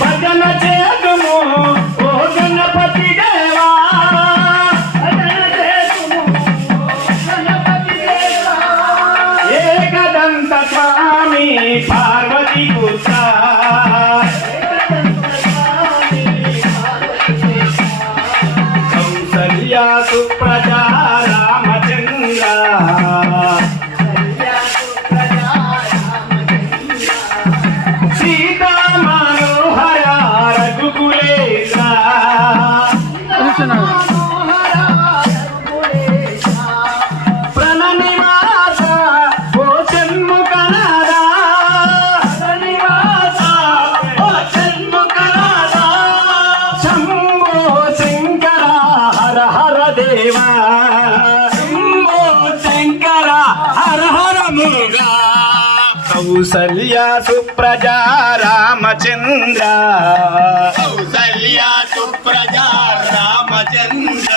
భజన చేతుము ఓ గణపతి దేవా, ఏకదంత స్వామి పార్వతి పుత్ర, కౌసల్యా సుప్రజా రామచంద్ర, సీతా మనోహర రఘుకులేశ, ప్రణనివాస ఓ షణ్ముఖనాథ, ప్రణనివాస ఓ షణ్ముఖనాథ, శంభో శంకర హర హర దేవా, శంభో శంకర హర హర మురుగా, కౌసల్యా సుప్రజా రామచంద్ర, కౌసల్యా సుప్రజా రామచంద్ర,